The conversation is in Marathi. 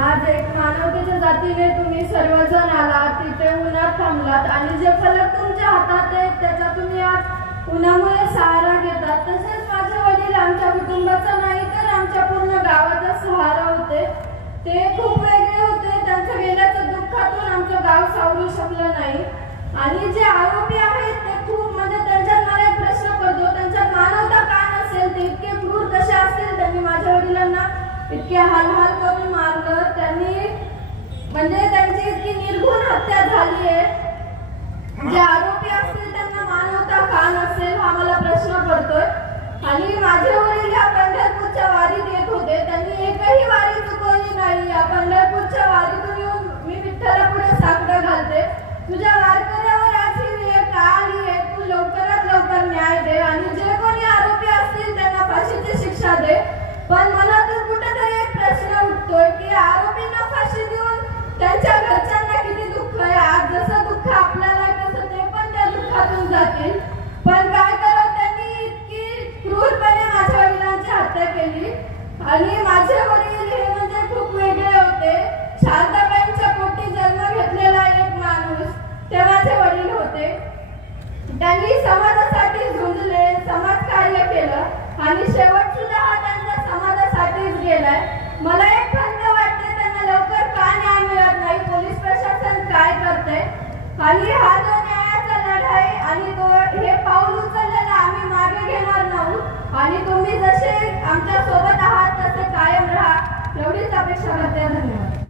आज एक मानवतेच्या जातीने तुम्ही सर्वजण आलात, तिथे उन्हात थांबलात आणि जे फलक तुमच्या हातात आहेत त्याचा तुम्ही आज उन्हामुळे सहारा घेतात. तसेच माझे वडील आमच्या कुटुंबाचा नाही तर आमच्या पूर्ण गावाचा सहारा होते. ते खूप वेगळे होते. त्यांच्या गेल्याच्या दुःखातून आमचं गाव सावरू शकलं नाही. आणि जे आरोपी आहेत ते खूप त्यांच्यात मला एक प्रश्न पडतो, त्यांच्यात मानवता का नसेल? ते इतके क्रूर कसे असतील? त्यांनी माझ्या वडिलांना इतके हाल करून मारलं. त्यांनी त्यांची इतकी निर्घुण हत्या झाली आहे. जे आरोपी असतील त्यांना मानवता का नसेल हा मला प्रश्न पडतोय. आणि माझे वडील या पंढरपूरच्या वारीत येत होते. त्यांनी एकही वारी चुकवली नाही. या पंढरपूरच्या वारीतून येऊन मी विठ्ठलापुढे साकडं घालते, तुझ्या वारकऱ्यावर आज ही वेळ का आली आहे? तू लवकरात लवकर न्याय दे आणि जे कोणी आरोपी असतील त्यांना फाशीची शिक्षा दे. पण मनातून कुठेतरी एक प्रश्न उठतोय की आरोपींना फाशी देऊन त्यांच्या घरच्यांना किती दुःख आहे. आज जसं दुःख आपल्याला तसं ते पण त्या दुःखातून जातील. पण काय करावं, त्यांनी इतकी क्रूरपणे माझ्या वडिलांची हत्या केली. आणि माझे वडील हे खूप वेगळे होते. शांताबाईंच्या पोटी जन्म घेतलेला एक माणूस ते माझे वडील होते. त्यांनी समाजासाठी झुंजले, समाजकार्य केलं आणि शेवट सुद्धा हा त्यांचा समाजासाठीच गेलाय. मला एक खंत वाटते, त्यांना लवकर का न्याय मिळत नाही? पोलीस प्रशासन काय करते? आणि हा जो न्यायाचा लढा आहे आणि तो हे पाऊल उचललेलं आम्ही मागे घेणार नाहीत. आणि तुम्ही जसे आमच्या सोबत आहात तसे कायम राहा एवढीच अपेक्षा करते. धन्यवाद.